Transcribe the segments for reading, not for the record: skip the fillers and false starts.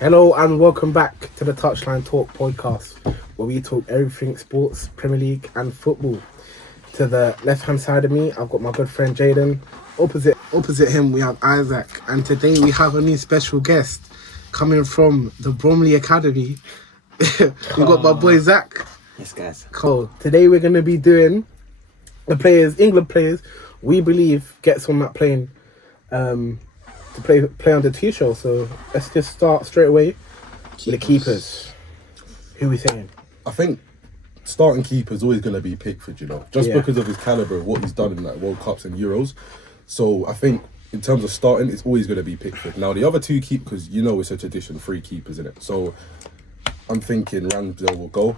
Hello and welcome back to the Touchline Talk podcast, where we talk everything sports, Premier League and football. To the left-hand side of me, I've got my good friend Jaden. Opposite him, we have Isaac. And today we have a new special guest coming from the Bromley Academy. We got my boy Zach. Yes, guys. Cool. Today we're going to be doing the players, England players, we believe gets on that plane to play on the T-show. So let's just start straight away with the keepers. Who we saying? I think starting keeper is always going to be Pickford, just because of his calibre, what he's done in like World Cups and Euros. So I think in terms of starting, it's always going to be Pickford. Now the other two keepers, it's a tradition, 3 keepers in it. So I'm thinking Ramsdale will go,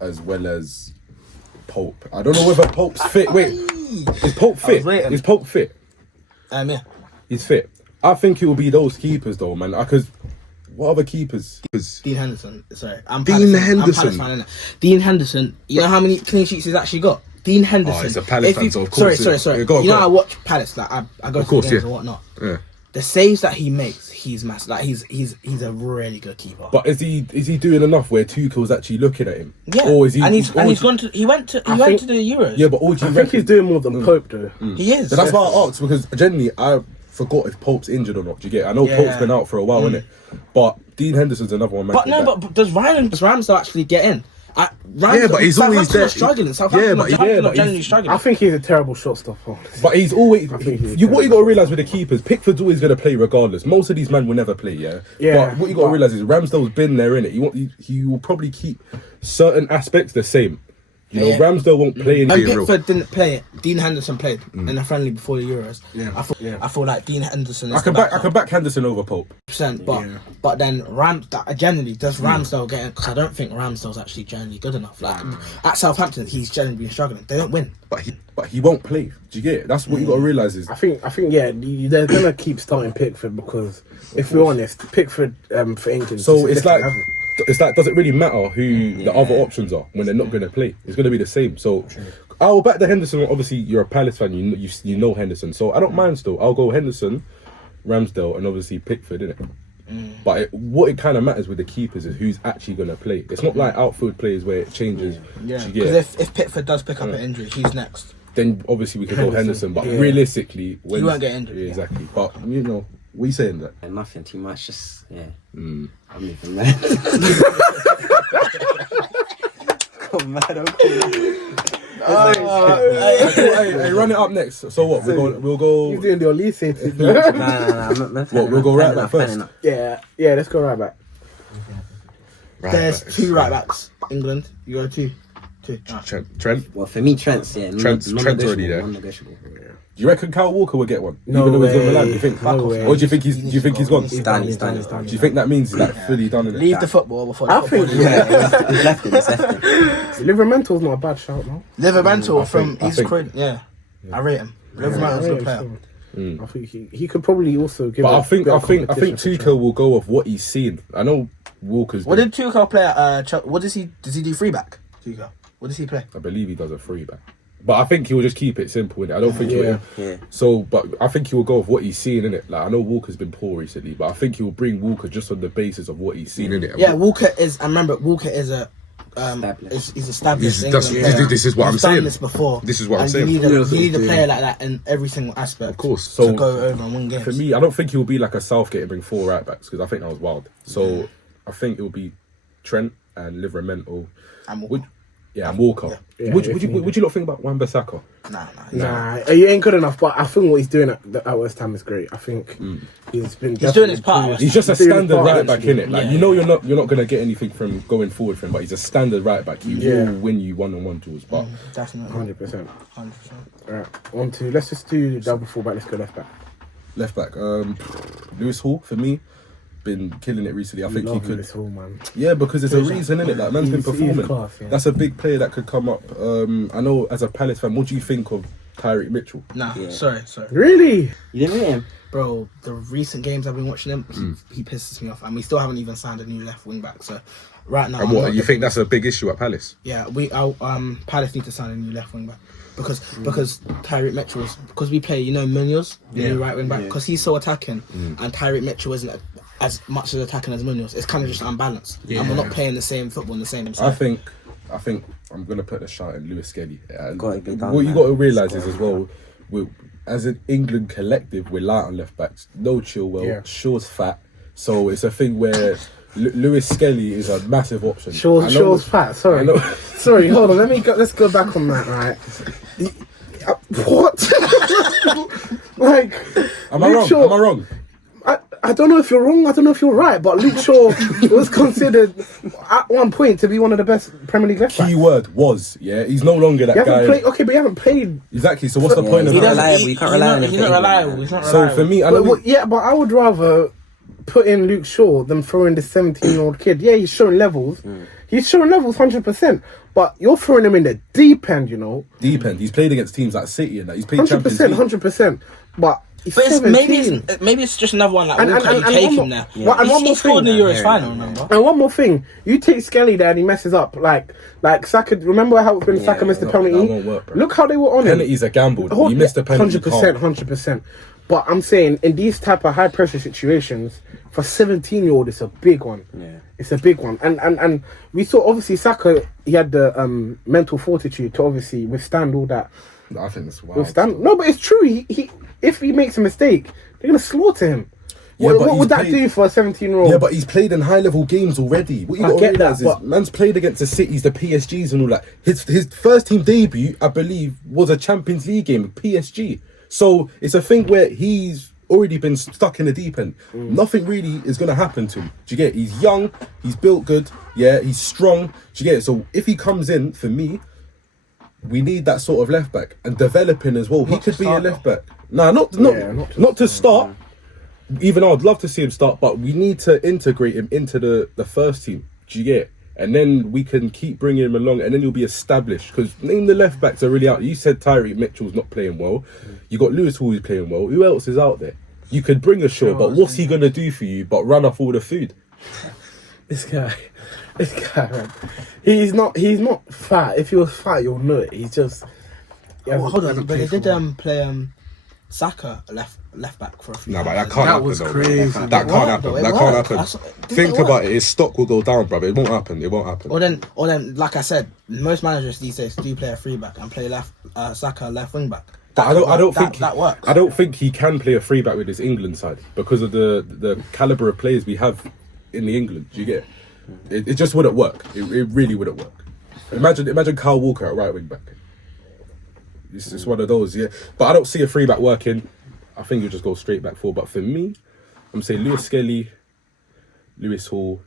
as well as Pope. I don't know whether Pope's fit. Wait, is Pope fit? Is Pope fit? Yeah. He's fit. I think it will be those keepers though, man. Because what other keepers? Dean Henderson. Sorry, Dean Henderson. I'm Palace fan, innit? Dean Henderson. You know how many clean sheets he's actually got? Dean Henderson. Oh, he's a Palace fan, so of course. Sorry. Yeah, go on. I watch Palace. Like I go to the games and whatnot. Yeah. The saves that he makes, he's massive. Like he's a really good keeper. But is he doing enough where Tuchel's actually looking at him? Yeah. Or is he? He went to the Euros. Yeah, but I think he's doing more than Pope though. He is. So that's why I asked, because generally I forgot if Pope's injured or not. Do you get it? I know Pope's been out for a while, innit? But Dean Henderson's another one. But does Ramsdale actually get in? But he's always there. Southampton are generally struggling. I think he's a terrible shortstopper. But he's always. What you got to realise with the keepers, Pickford's always going to play regardless. Most of these men will never play, yeah. But what you got to realise is Ramsdale's been there, innit? He will probably keep certain aspects the same. Ramsdale won't play in When Pickford didn't play it, Dean Henderson played in a friendly before the Euros. I feel like Dean Henderson is I can back Henderson over Pope. But then generally does Ramsdale get in? Because I don't think Ramsdale's actually generally good enough. Like at Southampton, he's generally been struggling. They don't win. But he won't play. Do you get it? That's what you got to realise is. I think they're gonna keep starting Pickford because if we're honest, Pickford for England. So it's like does it really matter who the other options are when they're not going to play? It's going to be the same. So I'll back the Henderson. Obviously, you're a Palace fan. You know Henderson. So I don't mind still. I'll go Henderson, Ramsdale, and obviously Pickford, innit? But what it kind of matters with the keepers is who's actually going to play. It's not like outfield players where it changes. Yeah, because if Pickford does pick up an injury, who's next? Then obviously we could go Henderson. But realistically, he won't get injured. Yeah, exactly. But we saying that? Nothing too much, just I'm even mad. Come mad, Hey, run it up next. So what? We'll go. He's doing the Olise. Nah. What? We'll go right back first. Yeah. Let's go right back. There's 2 right backs. England. You go 2. Trent. Well, for me, Trent's Trent's already there. Non-negotiable. Do you reckon Kyle Walker will get one? No Even though way. he's on Milan, do you think? No way. Or do you think he's gone? He's done. Do you think that means he's like fully done in it? Leave the football before the I football. think He's left it. Livermental's not a bad shout, no. Livermental from I East think- Croydon. Yeah, I rate him. Livermental's a good player. I think he could probably also give. But a I think bit of competition for Tuchel will go off what he's seen. I know Walker's. What did Tuchel play at what does he do free back? Tuchel. What does he play? I believe he does a free back. But I think he will just keep it simple. I don't think he will. Yeah. So, but I think he will go with what he's seen in it. Like I know Walker's been poor recently, but I think he will bring Walker just on the basis of what he's seen in it. Yeah, Walker is. I remember Walker is a. He's established. This is what I'm saying. Done this before. This is what I'm saying. You need a player like that in every single aspect. Of course. To So go over and win games. for me, I don't think he will be like a Southgate and bring 4 right backs because I think that was wild. So I think it will be Trent and Livermental. And Walker. And Walker. Yeah, Would you not think about Wan-Bissaka? Nah. He ain't good enough. But I think what he's doing at West Ham is great. I think he's doing his part. He's just a doing his standard part, right back, actually. innit? Like you're not gonna get anything from going forward for him, but he's a standard right back. He will win you 1-on-1 duels. But Definitely. 100%. 100%. Alright, on to let's just do double fullback. Let's go left back. left back, Lewis Hall for me. Been killing it recently. I think he could. Hall, man. Yeah, because there's a reason in it. Like man's been performing. Class, yeah. That's a big player that could come up. I know as a Palace fan, what do you think of Tyreek Mitchell? Nah, Yeah. sorry. Really? You didn't rate him? Bro, the recent games I've been watching him, he pisses me off. And we still haven't even signed a new left wing back. So right now, And what you think that's a big issue at Palace? Yeah, Palace need to sign a new left wing back because Tyreek Mitchell is, because we play, Munoz, the new right wing back, because he's so attacking, and Tyreek Mitchell isn't as much as attacking as Munoz. It's kind of just unbalanced, and we're not playing the same football in the same. I think I'm gonna put a shot at Lewis Skelly. Gotta be done, What you man. got to realise is as well, as an England collective, we're light on left backs. No Chilwell, Yeah. Shaw's fat, so it's a thing where Lewis Skelly is a massive option. Shaw's fat. Sorry, I know. sorry. Hold on. Let's go back on that. Right. What? Like, Am I Luke wrong? Shaw- Am I wrong? I don't know if you're wrong. I don't know if you're right. But Luke Shaw was considered at one point to be one of the best Premier League left backs. Key word was, yeah. He's no longer that He hasn't guy. played. Okay, but he hasn't played. Exactly. So what's the point of He that? doesn't- reliable. You can't rely on him He's for not anything, reliable. man. He's not So reliable. for me, I But, don't. yeah, but I would rather put in Luke Shaw than throw in the 17-year-old kid. Yeah, he's showing levels. He's showing levels 100%. But you're throwing him in the deep end, you know. Deep end. He's played against teams like City and that. He's played 100%, Champions League. 100%. But he's But seventeen. maybe it's just another one like And- Walker. and- You and take one him more- there. and one He more scored in thing. the Euros Yeah, final. yeah, Remember? And one more thing, you take Skelly there and he messes up. Like Saka. Remember how when Saka missed the penalty? that won't work, bro. Look how they were on him. Penalties are gambled. You missed the penalty. 100%, 100%. But I'm saying in these type of high pressure situations, for 17-year-old, it's a big one. Yeah. It's a big one. And we saw obviously Saka. He had the mental fortitude to obviously withstand all that. I think that's wild. Withstand. No, but it's true. He if he makes a mistake, they're gonna slaughter him. Yeah, what but what would he's that played- do for a 17-year-old? Yeah, but he's played in high level games already. What you I got to get that, realise is, but- man's played against the Cities, the PSGs, and all that. His first team debut, I believe, was a Champions League game with PSG. So it's a thing where he's already been stuck in the deep end. Nothing really is going to happen to him. Do you get it? He's young, he's built good, yeah, he's strong. Do you get it? So if he comes in, for me, we need that sort of left back and developing as well. He could be a left back. Nah, not to start. Even though I'd love to see him start, but we need to integrate him into the first team. Do you get it? And then we can keep bringing him along, and then he'll be established. Because name the left backs are really out. You said Tyreek Mitchell's not playing well. You got Lewis Hall who's playing well. Who else is out there? You could bring a Shaw, but what's he gonna do for you? But run off all the food. This guy, man. He's not fat. If he was fat, you'll know it. He's just. Hold on, but they did play Saka left back for a few. No, but times. that can't happen. was though, crazy. bro. That can't It happen. worked, That though. can't It happen. worked. Think It worked. about it. His stock will go down, brother. It won't happen. It won't happen. Or then, like I said, most managers these days do play a free back and play Saka left wing back. But I don't think that works. I don't think he can play a free back with his England side because of the caliber of players we have in the England. Do you get it? It just wouldn't work. It really wouldn't work. Imagine Kyle Walker at right wing back. It's one of those, yeah. But I don't see a free back working. I think you'll just go straight back four. But for me, I'm saying Lewis Skelly, Lewis Hall,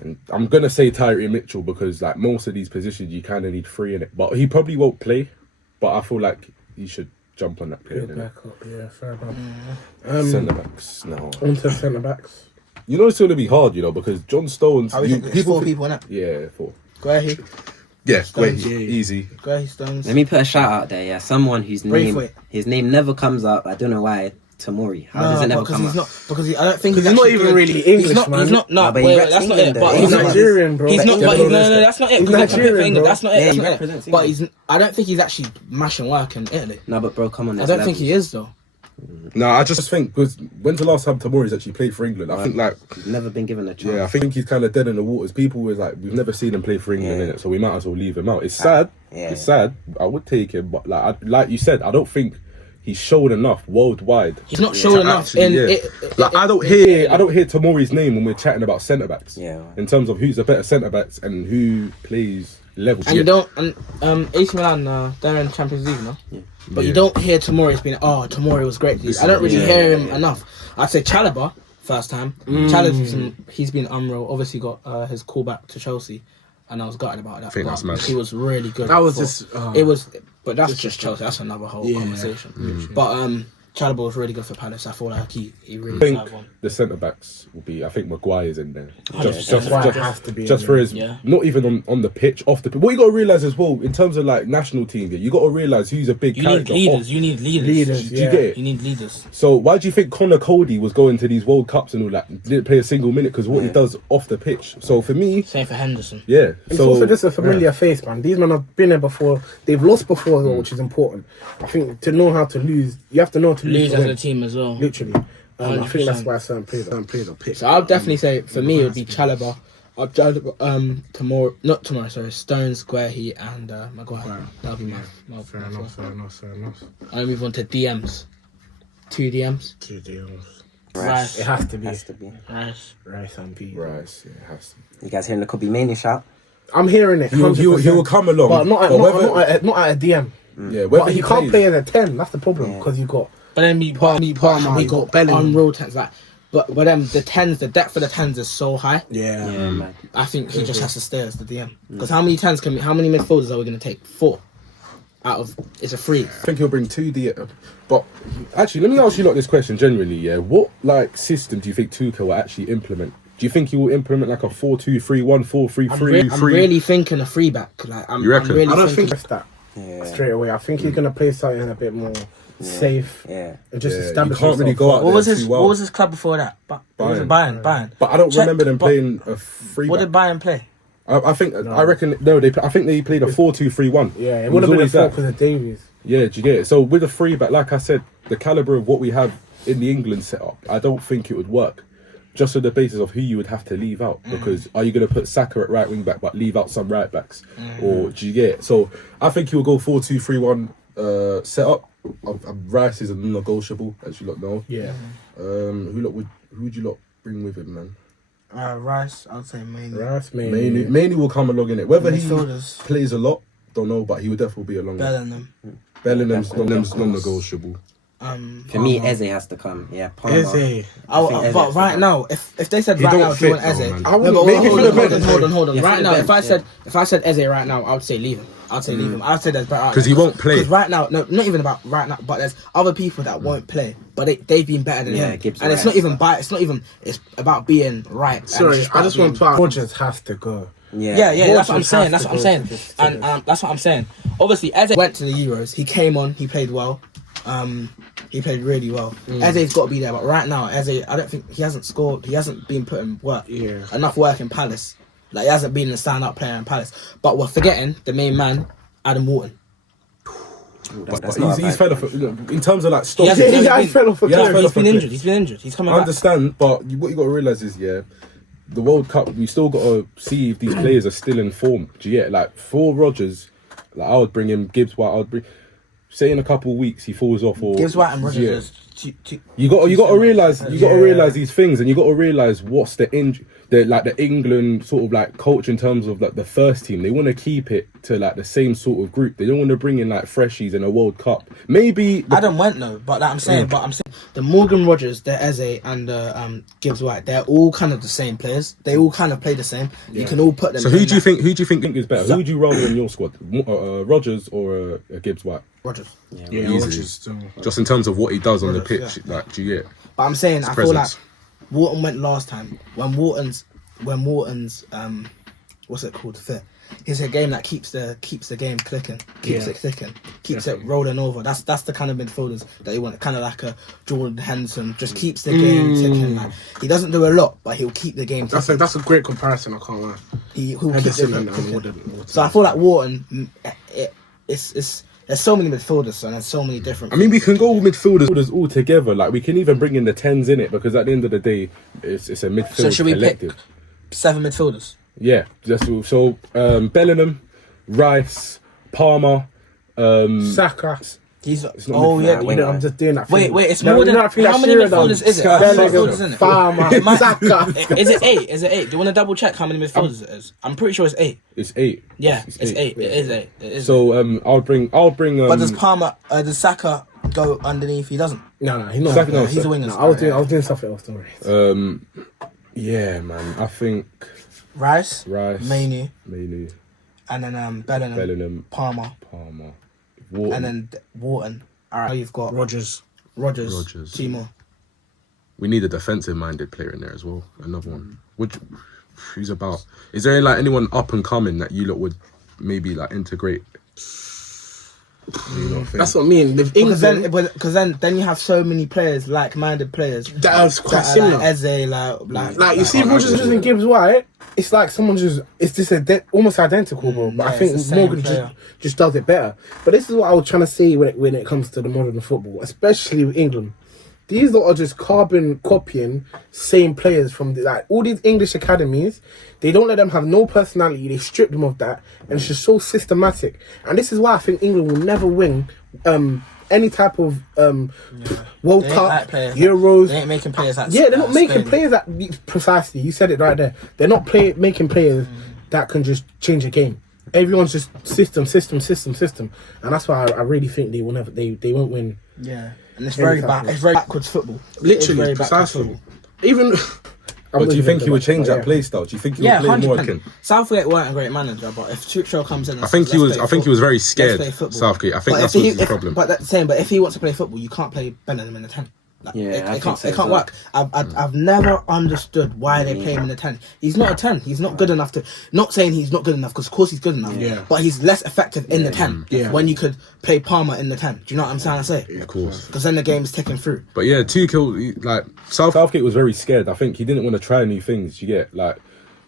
and I'm gonna say Tyreek Mitchell because like most of these positions you kind of need three in it. But he probably won't play. But I feel like he should jump on that player. Back up, yeah, fair enough. Centre backs, no. Onto centre backs. You know it's gonna be hard, you know, because John Stones. How is it? It's four people in it. Yeah, four. Guehi, Yeah, great, Stones. easy. Guehi, Stones. Let me put a shout out there, yeah. Someone whose Braithwaite. name never comes up. I don't know why. Tamori. How does it never because come he's up? not. Because I don't think Because he's not actually even good. really English, He's not. man. He's not. No, No, but he wait, reps that's not England, it. though. But He's he's not. Nigerian, bro. He's not. Yeah, But but no, that's not it. He's because he's Nigerian, for England. bro. That's not it. Yeah, That's he not it. represents But England. I don't think he's actually mashing work in Italy. No, but bro, come on. I don't think he is though. No, I just think because when's the last time Tamori's actually played for England? I think like He's never been given a chance. yeah, I think he's kind of dead in the waters. People was like, we've never seen him play for England, Yeah. innit? So we might as well leave him out. It's sad. Yeah. It's sad. I would take him, but like you said, I don't think he's showed enough worldwide. He's not showing enough Actually, in. yeah. Like I don't hear Tamori's name when we're chatting about centre backs. Yeah. In terms of who's the better centre backs and who plays level. And you don't. And AC Milan, they're in Champions League now. Yeah. But you don't hear Tomori's been. Oh, Tomori was great. I don't really hear him enough. I'd say Chalobah first time. He's been unreal. Obviously got his callback to Chelsea, and I was gutted about that. I think but that's mad. He was really good. That was before. just. It was, but that's just Chelsea. That's another whole conversation. But Chalobah was really good for Palace. I feel like he really I think deserved one. the centre backs will be. I think Maguire's in there. Maguire has to be in just there. for his. Yeah. Not even on the pitch, off the pitch. What you got to realise as well in terms of like national team, you got to realise who's a big You need character. leaders. off. You need leaders. Leaders, Do you get it? You need leaders. So why do you think Connor Cody was going to these World Cups and all that? Didn't play a single minute because what he does off the pitch. So for me, Same for Henderson. yeah. It's so also just a familiar face, man. These men have been there before. They've lost before, as well, which is important. I think to know how to lose, you have to know how to lose Lose to as win. a team as well. Literally. I think that's why certain players are picked. So I'll definitely say for me it would be Chalobah. Stones, Guehi, and Maguire. That'll be my Fair enough. I'll move on to DMs. 2 DMs. Rice. It has to be. Rice and P. Rice, yeah, it has to be. You guys hearing the Kobe Mania shout? I'm hearing it. He will come along. But not at a DM. Yeah, whether But he can't play as a 10. That's the problem. Because you got... But then we Palmer, we got Bellingham. unreal 10s. Like, but then the 10s, the depth of the 10s is so high. Yeah, man. I think he just has to stay as the DM. Because how many midfielders are we going to take? 4 out of... It's a 3. I think he'll bring 2 DM. But actually, let me ask you lot this question generally, yeah? What, like, system do you think Tuchel will actually implement? Do you think he will implement like a 4-2-3-1, 4-3-3? I'm really thinking a 3-back. Like, You reckon? I'm really I don't thinking... think that's that straight away. I think he's going to play something a bit more safe. Yeah. And just Yeah, establish you can't really himself. go out What there was too well. his club before that? Was it Bayern. Bayern? But I don't Check, remember them but- playing a 3 What did Bayern play? I reckon I think they played a 4-2-3-1. Yeah, it was would have been a always 4 that. because of Davies. Yeah, do you get it? So with a 3-back, like I said, the calibre of what we have in the England setup, I don't think it would work. Just on the basis of who you would have to leave out. Because are you going to put Saka at right wing back but leave out some right backs? Or do you get it? So I think he'll go 4-2-3-1 setup. Rice is a non-negotiable, as you lot know. Yeah. Who would you lot bring with him, man? Rice, I'd say mainly. Rice, maybe. Mainly will come along in it. Whether he Midfielders. plays a lot, don't know, but he will definitely be along. Bellingham. Bellingham's non-negotiable. For me, Eze has to come. Yeah, Palmer. Eze. But right now, if they said He right don't now, do you fit want Eze? though, man. I wouldn't- No, but maybe hold for the on. bench. Yeah, Right for now, the if I bench, said Eze right now, I would say leave him. I'd say leave him. I'd say there's better. 'Cause he won't play. Because right now, no, not even about right now, but there's other people that won't play, but they've been better than him. Gibbs And it's White. not even by. It's not even. It's about being right. and Sorry, it's I about just want being- to put Rogers has to go. Yeah, that's what I'm Rogers saying. has That's to what I'm go saying. to this- And that's what I'm saying. Obviously, Eze went to the Euros. He came on. He played well. He played really well. Eze's got to be there, but right now, Eze, I don't think he hasn't scored. He hasn't been putting enough work in Palace. Like he hasn't been a stand-up player in Palace. But we're forgetting the main man, Adam Wharton. But That's not a he's bad fed off in terms of like He stock. hasn't- He has fell off a Yeah, cliff. fell He's off a been cliff. injured. He's been injured. He's coming I back. understand, but what you got to realize is, the World Cup, we still got to see if these players are still in form. Do you get it? Like for Rodgers, like I would bring him Gibbs White. I would bring. Say in a couple of weeks he falls off, or Gibbs White and Rodgers. Yeah. is You got to realize these things, and you got to realize what's the England sort of like culture in terms of like the first team. They want to keep it to like the same sort of group. They don't want to bring in like freshies in a World Cup. Maybe Adam went though, but like I'm saying the Morgan Rogers, the Eze, and the Gibbs White, they're all kind of the same players. They all kind of play the same. You can all put them. So in who do you that- think is better? Who would you rather in your squad? Rodgers or Gibbs White? Rogers? Yeah, Easily. Rogers still. Just in terms of what he does on the Rodgers, pitch, like do you get? But I'm saying I feel like presence. Wharton went last time when Wharton's what's it called, fit. It's a game that keeps the game clicking, keeps it clicking, keeps it rolling over. That's the kind of midfielders that you want, kind of like a Jordan Henderson, just keeps the game ticking. Like he doesn't do a lot, but he'll keep the game ticking. That's a great comparison. I can't lie. He'll keep Henderson the and game ticking. Wharton. So I feel like Wharton, it's there's so many midfielders and there's so many different. I mean, we can go midfielders all together. Like we can even bring in the 10s in it because at the end of the day, it's a midfield So should we collective. pick 7 midfielders? Yeah, so Bellingham, Rice, Palmer, Saka. He's not yeah. I'm just doing that. Wait, thing. it's No, more you than know that thing how that many Shearer midfielders done? is it? How many Bellingham, midfielders is it? Farmer, Saka. Is it 8? Is it 8? Do you want to double check how many midfielders it is? I'm pretty sure it's 8. it's 8. Yeah, it's 8. It is 8. It is. So I'll bring. But does Palmer, does Saka go underneath? He doesn't. No, he's not. Saka, no, He's a Saka. winger. No, I was doing something else. Don't worry. Yeah, man. I think Rice, Mainly, and then Bellingham, Palmer, Wharton. and then Wharton. All right, you've got Rogers. 2 more. We need a defensive-minded player in there as well. Another one. Who's about? Is there like anyone up and coming that you lot would maybe like integrate? That's what I mean. With Because England, then you have so many players, like-minded players that was quite that are similar. like Eze, Like you see, Rogers and Gibbs White. It's like someone it's just almost identical, bro. But I yeah, think it's the same Morgan player. just does it better. But this is what I was trying to say when it comes to the modern football, especially with England. these lot are just carbon copying same players from all these English academies. They don't let them have no personality. They strip them of that, and it's just so systematic. And this is why I think England will never win any type of World They ain't Cup, like players Euros. They ain't making players like Yeah, they're not making Spain. players that precisely. You said it right there. They're not making players that can just change a game. Everyone's just system, and that's why I really think they will never. They won't win. Yeah, and it's very type of- it's very backwards football. Literally, It's very backwards precisely. football. Even. But do you think he would change that play style? Do you think he Yeah, would play more? 100%. Southgate weren't a great manager, but if Tuchel comes in, and I think says, he "Let's was. play I think he was very let's scared. play football." Southgate. I think But that's if what's his problem. But that's the same. But if he wants to play football, you can't play Bellingham in the 10. Like, Yeah, I it think can't. so It as can't well. work. I've never understood why they play him in the 10. He's not a 10. He's not good enough to. Not saying he's not good enough, because of course he's good enough. Yeah. But he's less effective in the 10. Yeah. When you could play Palmer in the 10. Do you know what I'm trying to say? Of course. Because then the game's ticking through. But yeah, Tuchel, like Southgate was very scared. I think he didn't want to try new things. You get like,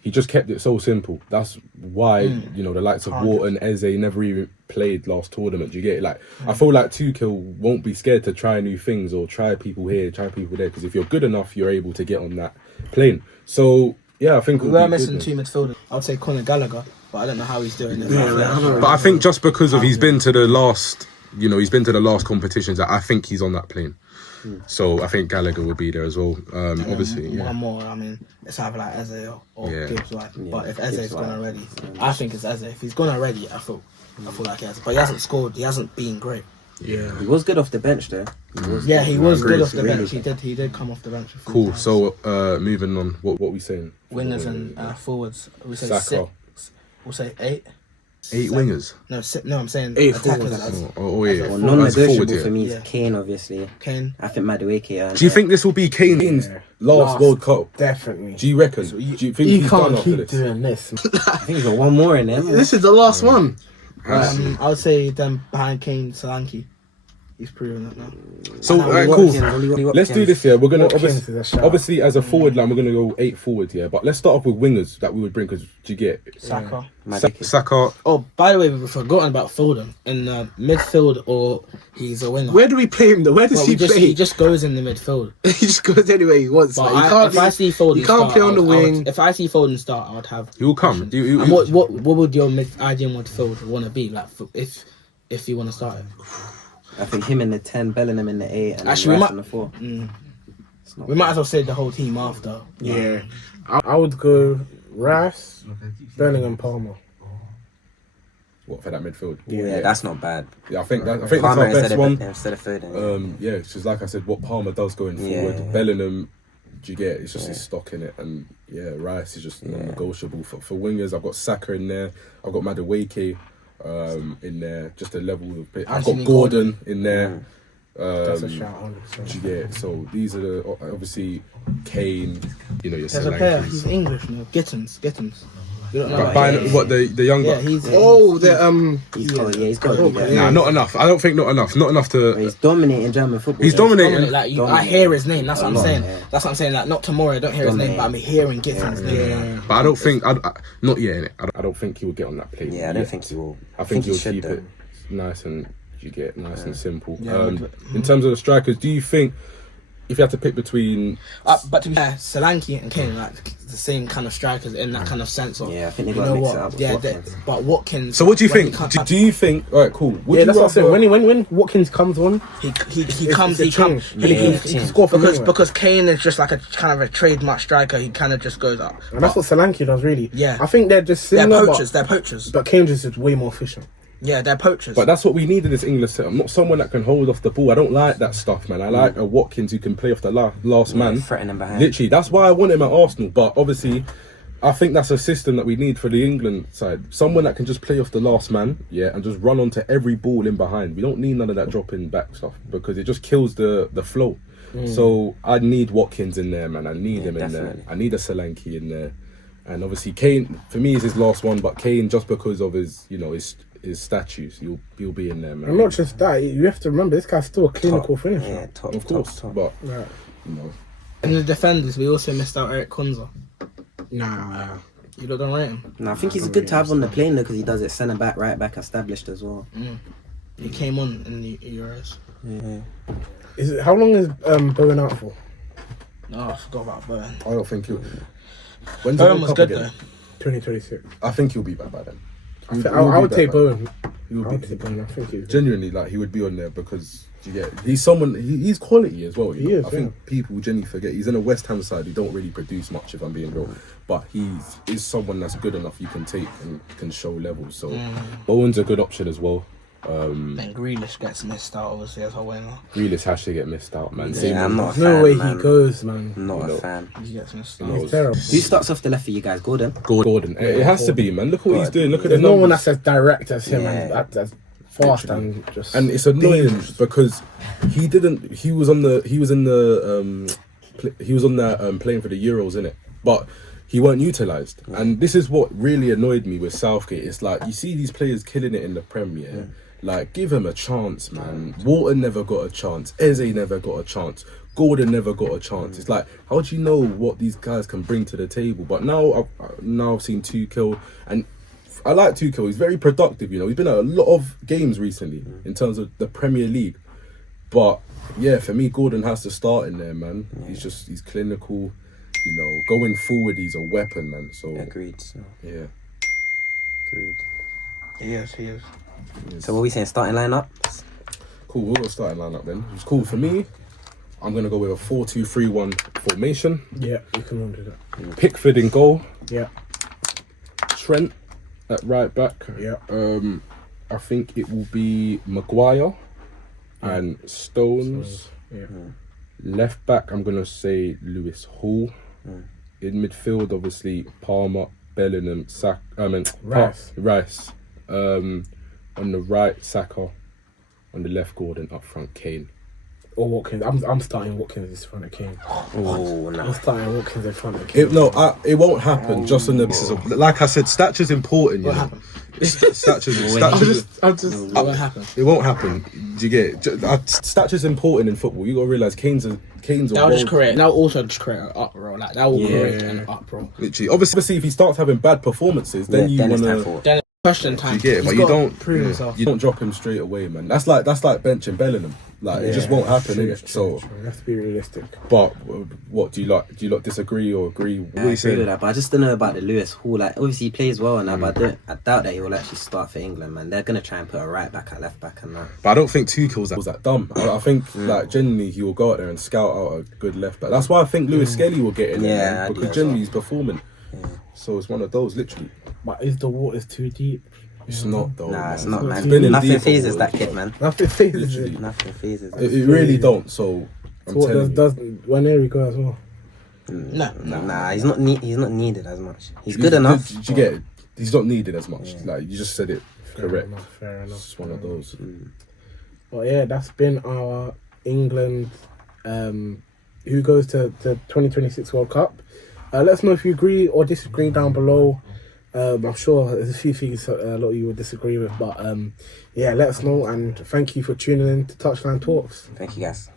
he just kept it so simple. That's why the likes of Wharton, Eze never even played last tournament. You get like, I feel like Tuchel won't be scared to try new things or try people here, try people there. Because if you're good enough, you're able to get on that plane. So yeah, I think We it'll were be missing good, two midfielders. I would say Conor Gallagher, but I don't know how he's doing it. But I think just because of he's been to the last, he's been to the last competitions. I think he's on that plane. So I think Gallagher will be there as well. Obviously, yeah. One more. I mean, it's either like Eze or Yeah. Gibbs White. But if Eze's Gibbs gone White. already, I think it's Eze. If he's gone already, I feel like he has. But he hasn't scored. He hasn't been great. Yeah. He was good off the bench though. Yeah, he was agree. good off the Really bench. He did come off the bench. A few Cool. times. So moving on. What we saying? Wingers and forwards. We say Saka. 6. We'll say 8. 8 wingers. No, 6. No, I'm saying 8 attackers. forwards. As Oh yeah. Well, As non-negotiable forward, yeah. for me is Yeah. Kane, obviously. Kane. I think Madueke. Do you think this will be Kane? Kane's last World Cup. Definitely. Do you reckon? Do you think He he's done can't after keep this? doing this. I think he's got one more in there. This is the last one. I would say then behind Kane, Solanke. He's proven it now. So Ollie cool. Watkins, Ollie Watkins. Let's do this, yeah. We're gonna Watkins is a shout. obviously as a forward line, we're gonna go 8 forward, yeah. But let's start off with wingers that we would bring, because you get Saka. Madueke. Saka. Oh, by the way, we've forgotten about Foden in midfield, or he's a winger. Where do we play him though? Where does Well, he play? he just goes in the midfield. He just goes anywhere he wants. But Like, he can't. if I see Foden he can't start, play on the I would- wing. if I see Foden start, I would have. He will come. questions. And what would your ideal midfield want to be like if you want to start it? I think him in the 10, Bellingham in the 8, and Actually, we Rice might- in the 4. We might as well say the whole team after. Yeah, I would go Rice, Bellingham, Palmer. what for that midfield. Yeah, that's not bad. Yeah, I think that's our Palmer best one. instead of Foden. Yeah, it's just like I said, what Palmer does going forward. Yeah. Bellingham, do you get? It's just his stock in it, and yeah, Rice is just non-negotiable for wingers. I've got Saka in there. I've got Madueke in there, just a level of bit. I've got Anthony Gordon in there. That's a shout, 100%. Do you get? So these are the obviously Kane. Your There's a player. He's Solankis. English now. Gittins. You don't know. But about buying, him? what the younger? Yeah, he's. Oh, the He's got to be there. Nah, not enough. I don't think not enough. Not enough to. He's dominating German football. He's dominating. Like I Dominating. hear his name. That's what I'm lot, saying. yeah. That's what I'm saying. Like not tomorrow. I don't hear his name, but I'm hearing Gittins' name. yeah. But I don't think. Not yet. Innit? I don't think he will get on that plane. Yeah, I don't yet. think he will. I think he he'll should keep though. it nice and and simple. Yeah, In terms of the strikers, do you think if you had to pick between But to be fair, Solanke and Kane are like the same kind of strikers in that kind of sense of. Yeah, I think they you gotta know mix what? it up with Yeah, Watkins. but Watkins. So what do you when he think? comes- do you think? All right, cool. Would Yeah, you that's what I'm saying. rather- When Watkins comes on, he it's comes. a He comes. change. He can score from anywhere. Because Kane is just like a kind of a trademark striker. He kind of just goes up. And that's what Solanke does, really. Yeah. I think they're just They're similar, poachers. They're poachers. but Kane just is way more efficient. Yeah, they're poachers. But that's what we need in this English setup. Not someone that can hold off the ball. I don't like that stuff, man. I like a Watkins who can play off the last man. threatening behind. Literally, that's why I want him at Arsenal. But obviously, I think that's a system that we need for the England side. Someone that can just play off the last man, yeah, and just run onto every ball in behind. We don't need none of that dropping back stuff because it just kills the flow. So I need Watkins in there, man. I need him in there. definitely. I need a Solanke in there. And obviously Kane, for me, is his last one. But Kane, just because of his statues, he'll be in there, man. And not just that, you have to remember this guy's still a clinical finisher. Yeah, top, Of course, top. but Right. you know, in the defenders, we also missed out Eric Konza. Nah. You don't rate him. No, I think he's a good to have on the plane though because he does it centre back, right back established as well. He came on in the Euros. Yeah. How long is Bowen out for? No, I forgot about Bowen. I don't think he'll. When's the Bowen World was Cup good again? though. 2026. I think he'll be back by then. I would take Bowen. He would I would be take Bowen. I think he. genuinely like he would be on there because he's someone he's quality as well. He is, I think people genuinely forget he's in a West Ham side. He don't really produce much if I'm being real, but is someone that's good enough you can take and can show levels. So Bowen's a good option as well. Then Grealish gets missed out obviously as a winner. Grealish has to get missed out, man. Yeah, I'm not a There's no fan, way man. he goes, man. Not a fan. He gets missed No. out. He's terrible. Who starts off the left for you guys? Gordon? Gordon. It has to be, man. Look what he's doing. Look at There's the no one numbers. that's as direct as him Yeah. and that's fast and just. And it's annoying because he was on that playing for the Euros, innit? But he weren't utilised. And this is what really annoyed me with Southgate. It's like you see these players killing it in the Premier. Like give him a chance, man. Walton never got a chance. Eze never got a chance. Gordon never got a chance. It's like, how do you know what these guys can bring to the table? But now I've seen Tuchel, and I like Tuchel. He's very productive. You know, he's been at a lot of games recently in terms of the Premier League. But yeah, for me, Gordon has to start in there, man. He's clinical. You know, going forward, he's a weapon, man. So Agreed. So, yeah. agreed. He is. So what are we saying? Starting lineup? Cool, we'll go starting lineup then. It's cool for me. I'm gonna go with a 4-2-3-1 formation. Yeah, you can all do that. Pickford in goal. Yeah, Trent at right back. yeah. I think it will be Maguire and Stones. Yeah. Left back, I'm gonna say Lewis Hall. In midfield, obviously Palmer, Bellingham, Rice. Rice. On the right, Saka. On the left, Gordon. Up front, Kane. Or Watkins. I'm starting Watkins in front of Kane. Oh, no. I'm starting Watkins in front of Kane. It won't happen. Just on the. Like I said, stature's important. You What know? happened? Stature's. What happened? It won't happen. Do you get it? Stature's important in football. You gotta realize Kane's a That will just create. That will also just create an uproar. Like that will create an uproar. Literally, obviously, if he starts having bad performances, then you then it's time wanna. for Then question time. you get it, He's but you gotta don't prove yeah. himself. You don't drop him straight away, man. That's like benching Bellingham. Like it just won't happen, innit? So, You have to be realistic. but what do you like? Do you lot disagree or agree? I agree with that, but I just don't know about the Lewis Hall. Like, obviously he plays well and that, but I doubt that he will actually start for England, man. They're gonna try and put a right back at left back and that. But I don't think Tuchel's Was that dumb? I think like genuinely he will go out there and scout out a good left back. That's why I think Lewis Skelly will get in there, Yeah, man, I do because as generally well. he's performing. So it's one of those, literally. But is the waters too deep? It's not though. Nah, man. it's not, man. It's been in Nothing deep phases for that a kid, while. man. Nothing phases Literally. it. Nothing phases It him. really don't. So I'm So what telling you. does when there we go as well? No. Nah, he's not needed as much. He's good enough. Did you get it? He's not needed as much. Like you just said it correct. Fair enough. It's just one of those. But yeah, that's been our England. Who goes to the 2026 World Cup? Let us know if you agree or disagree down below. I'm sure there's a few things a lot of you would disagree with, but yeah, let us know, and thank you for tuning in to Touchline Talks. Thank you, guys.